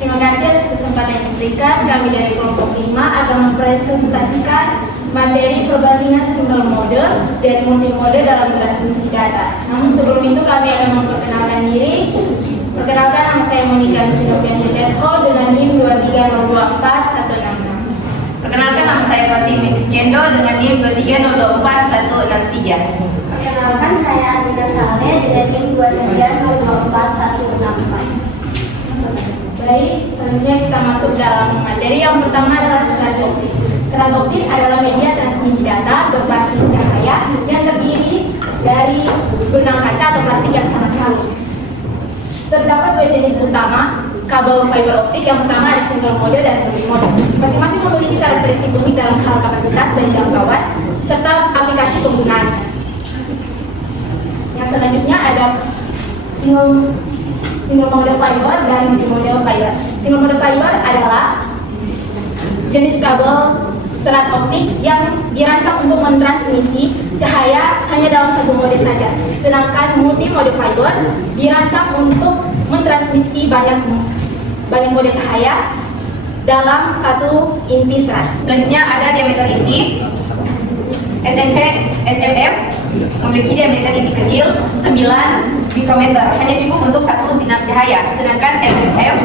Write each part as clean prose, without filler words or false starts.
Terima kasih atas kesempatan yang diberikan. Kami dari kelompok 5 akan mempresentasikan materi perbandingan single mode dan multimode dalam transmisi data. Namun sebelum itu kami akan memperkenalkan diri. Perkenalkan, nama saya Monica Sinopian Teteho dengan NIM 2302416. Perkenalkan, nama saya Fatih Mrs. Kendo dengan NIM 2302416. Perkenalkan, saya Anita Saleh dengan NIM 2302416. Baik, selanjutnya kita masuk dalam materi. Yang pertama adalah serat optik. Serat optik adalah media transmisi data berbasis cahaya yang terdiri dari benang kaca atau plastik yang sangat halus. Terdapat dua jenis utama kabel fiber optik. Yang pertama ada single mode dan multimode. Masing-masing memiliki karakteristik unik dalam hal kapasitas dan jangkauan serta aplikasi penggunaan. Yang selanjutnya ada single mode fiber dan multimode fiber. Single mode fiber adalah jenis kabel serat optik yang dirancang untuk mentransmisi cahaya hanya dalam satu mode saja. Sedangkan multimode fiber dirancang untuk mentransmisi banyak mode cahaya dalam satu inti serat. Selanjutnya ada diameter inti. SMF memiliki diameter inti kecil 9 mikrometer, hanya cukup untuk satu sinar cahaya. Sedangkan MMF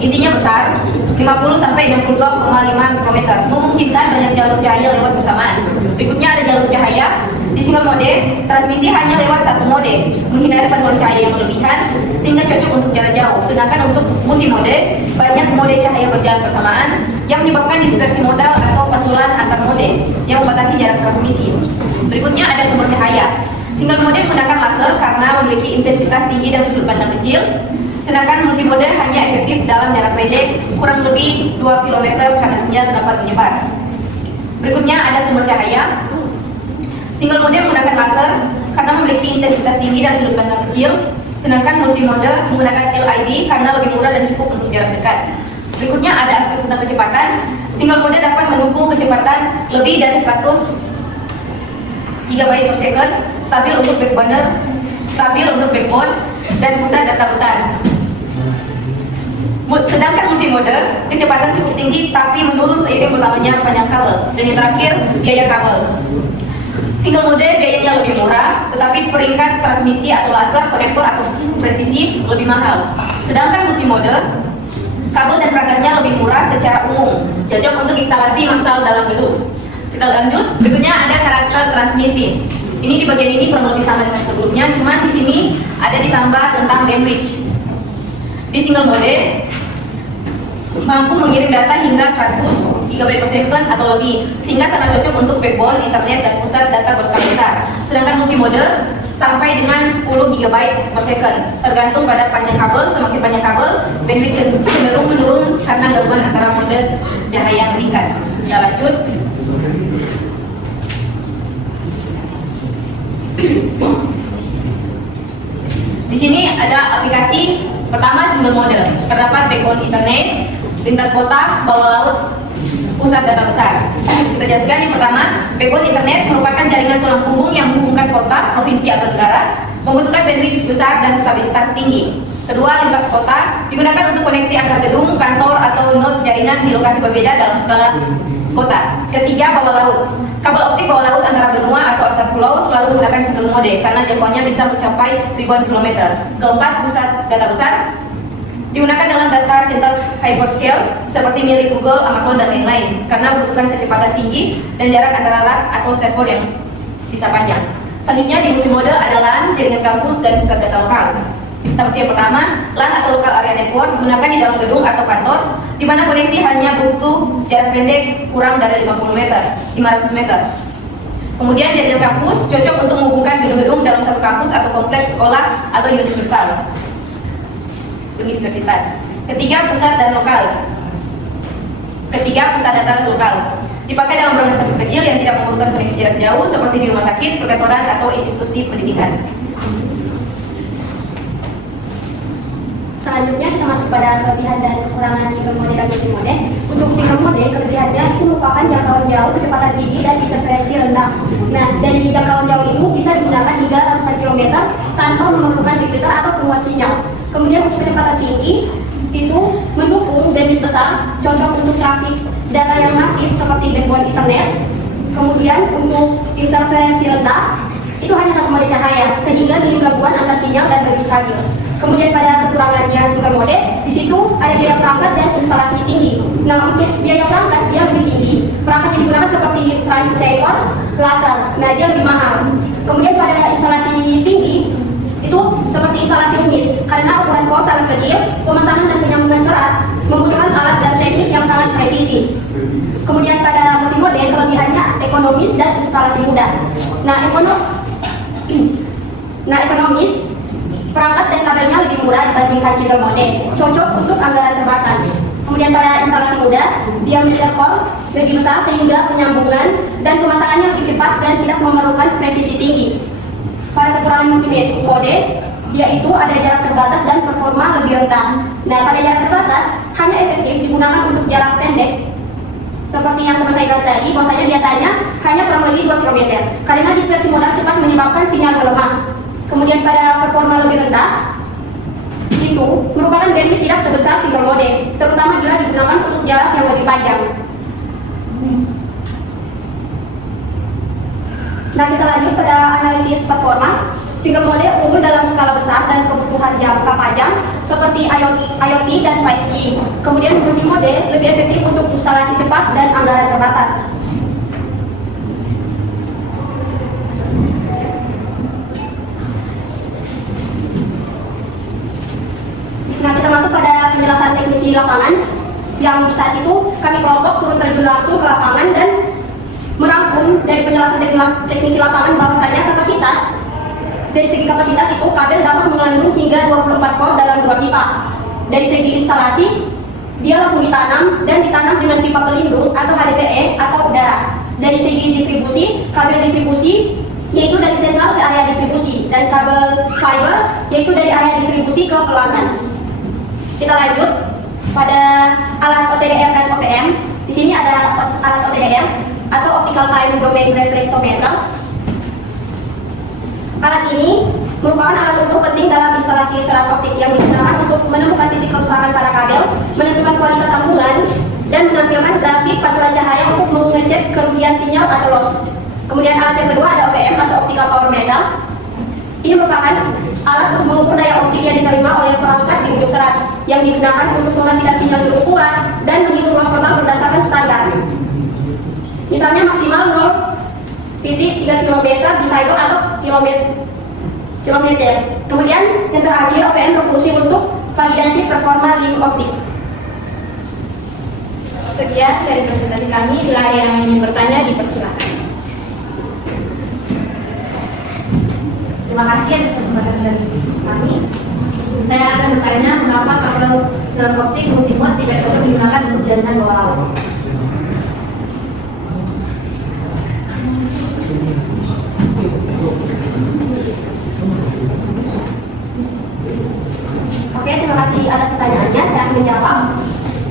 intinya besar 50 sampai 62,5 mikrometer, memungkinkan banyak jalur cahaya lewat bersamaan. Berikutnya ada jalur cahaya. Di single mode, transmisi hanya lewat satu mode, menghindari pantulan cahaya yang berlebihan sehingga cocok untuk jarak jauh. Sedangkan untuk multimode, banyak mode cahaya berjalan bersamaan yang menyebabkan dispersi modal atau pantulan antar mode yang membatasi jarak transmisi. Berikutnya ada sumber cahaya. Single mode menggunakan laser karena memiliki intensitas tinggi dan sudut pandang kecil. Sedangkan multimode hanya efektif dalam jarak pendek, kurang lebih 2 km karena sinyal dapat menyebar. Berikutnya ada sumber cahaya. Single mode menggunakan laser karena memiliki intensitas tinggi dan sudut pandang kecil. Sedangkan multimode menggunakan LED karena lebih murah dan cukup untuk jarak dekat. Berikutnya ada aspek tentang kecepatan. Single mode dapat menempuh kecepatan lebih dari 100 GB per second, stabil untuk backbone, dan pusat data besar. Sedangkan multimode, kecepatan cukup tinggi tapi menurun seiring bertambahnya panjang kabel. Dan yang terakhir, biaya kabel. Single mode biayanya lebih murah, tetapi peringkat transmisi atau laser, konektor atau presisi lebih mahal. Sedangkan multimode, kabel dan perangkatnya lebih murah secara umum, cocok untuk instalasi massal dalam gedung. Kita lanjut. Berikutnya ada karakter transmisi. Ini di bagian ini kurang lebih sama dengan sebelumnya, cuma di sini ada ditambah tentang bandwidth. Di single mode mampu mengirim data hingga 100 GB per second atau lebih, sehingga sangat cocok untuk backbone, internet, dan pusat data berskala besar. Sedangkan multimode sampai dengan 10 GB per second, tergantung pada panjang kabel. Semakin panjang kabel, bandwidth cenderung menurun karena gangguan antara mode cahaya meningkat. Kita lanjut. Di sini ada aplikasi. Pertama, single mode. Terdapat backbone internet, lintas kota, bawah laut, pusat data besar. Kita jelaskan. Yang pertama, backbone internet merupakan jaringan tulang punggung yang menghubungkan kota, provinsi atau negara, membutuhkan bandwidth besar dan stabilitas tinggi. Kedua, lintas kota digunakan untuk koneksi antar gedung, kantor, atau node jaringan di lokasi berbeda dalam skala kota. Ketiga, bawah laut. Kabel optik bawah laut antara benua atau antar pulau selalu menggunakan single mode karena jangkauannya bisa mencapai ribuan kilometer. Keempat, pusat data besar digunakan dalam data center hyperscale seperti milik Google, Amazon, dan lain-lain karena membutuhkan kecepatan tinggi dan jarak antara rak atau server yang bisa panjang. Selanjutnya di multimode ada LAN, jaringan kampus, dan pusat data lokal. Kita yang pertama, LAN atau local area network digunakan di dalam gedung atau kantor di mana koneksi hanya butuh jarak pendek kurang dari 500 meter. Kemudian jaringan kampus cocok untuk menghubungkan gedung-gedung dalam satu kampus atau kompleks sekolah atau universitas. Ketiga, pusat data lokal dipakai dalam ruangan satu kecil yang tidak memerlukan koneksi jarak jauh seperti di rumah sakit, perkantoran, atau institusi pendidikan. Selanjutnya kita masuk pada kelebihan dan kekurangan single mode dan multimode. Untuk single mode, kelebihannya itu merupakan jangkauan jauh, kecepatan tinggi, dan interferensi rendah. Nah, dari jangkauan jauh itu bisa digunakan hingga ratusan kilometer tanpa memerlukan repeater atau penguat sinyal. Kemudian untuk kecepatan tinggi itu mendukung cocok untuk trafik data yang masif seperti backbone internet. Kemudian untuk interferensi rendah itu hanya 1 mode cahaya sehingga minim gangguan antar sinyal dan lebih stabil. Kemudian pada kekurangannya single mode, di situ ada biaya perangkat dan instalasi tinggi. Nah, untuk biaya perangkat dia lebih tinggi. Perangkat yang digunakan seperti transceiver, laser, nah dia lebih mahal. Kemudian pada instalasi tinggi itu seperti instalasi rumit karena ukuran core sangat kecil, pemasangan dan penyambungan serat membutuhkan alat dan teknik yang sangat presisi. Kemudian pada multimode kelebihannya ekonomis dan instalasi mudah. Nah, ekonomis perangkat dan kabelnya lebih murah dibandingkan single mode, cocok untuk anggaran terbatas. Kemudian pada instalasi mudah, diameter core lebih besar sehingga penyambungan dan pemasangannya lebih cepat dan tidak memerlukan presisi tinggi. Pada kekurangan multimode, dia itu ada jarak terbatas dan performa lebih rendah. Nah, pada jarak terbatas hanya efektif digunakan untuk jarak pendek. Seperti yang teman saya bilang tadi, bahwasanya dia tanya hanya kurang lebih 2 km karena dispersi modal cepat menyebabkan sinyal melemah. Kemudian pada performa lebih rendah, itu merupakan bandwidth tidak sebesar single mode, terutama bila digunakan untuk jarak yang lebih panjang. Nah, kita lanjut pada analisis performa. Single mode unggul dalam skala besar dan kebutuhan jangka panjang seperti IoT dan 5G. Kemudian multimode lebih efektif untuk instalasi cepat dan anggaran terbatas. Nah, kita masuk pada penjelasan teknisi lapangan yang di saat itu kami kelompok turun terjun langsung ke lapangan dan merangkum dari penjelasan teknisi lapangan bahwasanya dari segi kapasitas itu kabel dapat mengandung hingga 24 core dalam 2 pipa. Dari segi instalasi, dia langsung ditanam dan ditanam dengan pipa pelindung atau HDPE atau udara. Dari segi distribusi, kabel distribusi yaitu dari sentral ke area distribusi dan kabel fiber yaitu dari area distribusi ke pelanggan. Kita lanjut pada alat OTDR dan OPM. Di sini ada alat OTDR atau Optical Time Domain Reflectometer. Alat ini merupakan alat ukur penting dalam instalasi serat optik yang digunakan untuk menemukan titik kerusakan pada kabel, menentukan kualitas sambungan, dan menampilkan grafik pantulan cahaya untuk mengecek kerugian sinyal atau loss. Kemudian alat yang kedua ada OPM atau Optical Power Meter. Ini merupakan alat untuk mengukur daya optik yang diterima oleh perangkat di ujung serat yang digunakan untuk memastikan sinyal cukup kuat dan menghitung loss total berdasarkan standar. Misalnya maksimal 0,3 km di cycle atau kilometer. Kemudian yang terakhir OPM berfungsi untuk validasi performa link optik. Sekian dari presentasi kami. Bila ada yang ingin bertanya, dipersilakan. Terima kasih atas kesempatan dari kami. Saya akan bertanya mengapa kabel serat optik multimode tidak cocok digunakan untuk jaringan bawah laut. Oke, terima kasih atas pertanyaannya. Saya akan menjawab.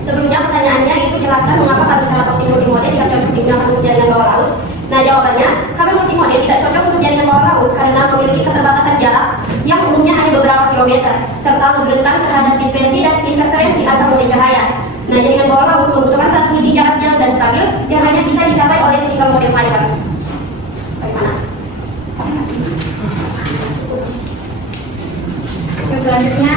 Sebelumnya pertanyaannya itu jelaskan mengapa kabel serat optik multimode tidak cocok digunakan untuk jaringan bawah laut. Nah, jawabannya, kabel multimode tidak cocok untuk jaringan bawah laut karena memiliki keterbatasan jarak yang umumnya hanya beberapa kilometer, serta lebih rentan terhadap dispersi dan interferensi antar mode cahaya. Nah, jaringan bawah laut membutuhkan transmisi jarak jauh dan stabil yang hanya bisa dicapai oleh single mode fiber. Bagaimana? Selanjutnya,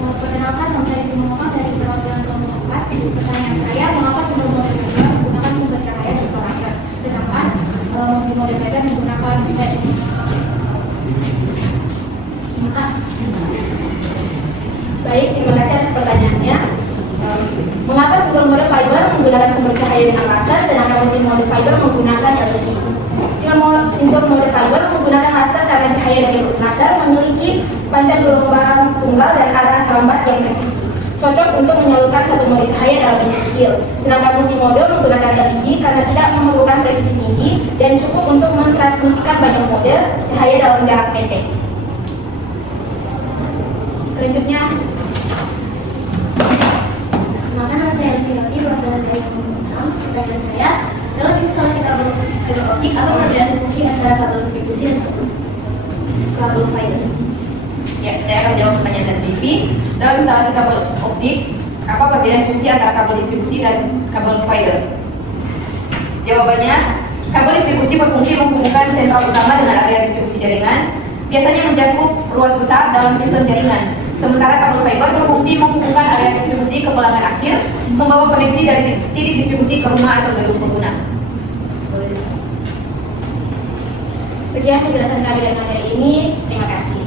perkenalkan nama saya Simo Muhammad dari perwakilan kelompok 4. Pertanyaan saya, mengapa single mode fiber menggunakan sumber cahaya berupa laser, sedangkan multimode fiber menggunakan LED? Terima kasih. Baik, terima kasih atas pertanyaannya. Mengapa single mode fiber menggunakan sumber cahaya dengan laser, sedangkan multimode fiber menggunakan LED? Single mode fiber menggunakan laser karena cahaya dari laser memiliki panjang gelombang tunggal dan arah lambat yang presisi, cocok untuk menyalurkan satu mode cahaya dalam bentuk kecil. Sedangkan multimode menggunakan LED karena tidak memerlukan presisi tinggi dan cukup untuk mentransmisikan banyak mode cahaya dalam jarak pendek. Selanjutnya, Nama saya Elvira, perwakilan dari Kementerian. Pertanyaan saya, dalam instalasi kabel fiber optik, apa perbedaan fungsi antara kabel distribusi dan kabel fiber? Ya, saya akan jawab pertanyaan dari TV. Dalam instalasi kabel optik, Apa perbedaan fungsi antara kabel distribusi dan kabel fiber? Jawabannya, kabel distribusi berfungsi menghubungkan sentral utama dengan area distribusi jaringan, biasanya mencakup ruas besar dalam sistem jaringan. Sementara kabel fiber berfungsi menghubungkan area distribusi ke pelanggan akhir, membawa koneksi dari titik distribusi ke rumah atau gedung pengguna. Sekian penjelasan kami dari materi ini. Terima kasih.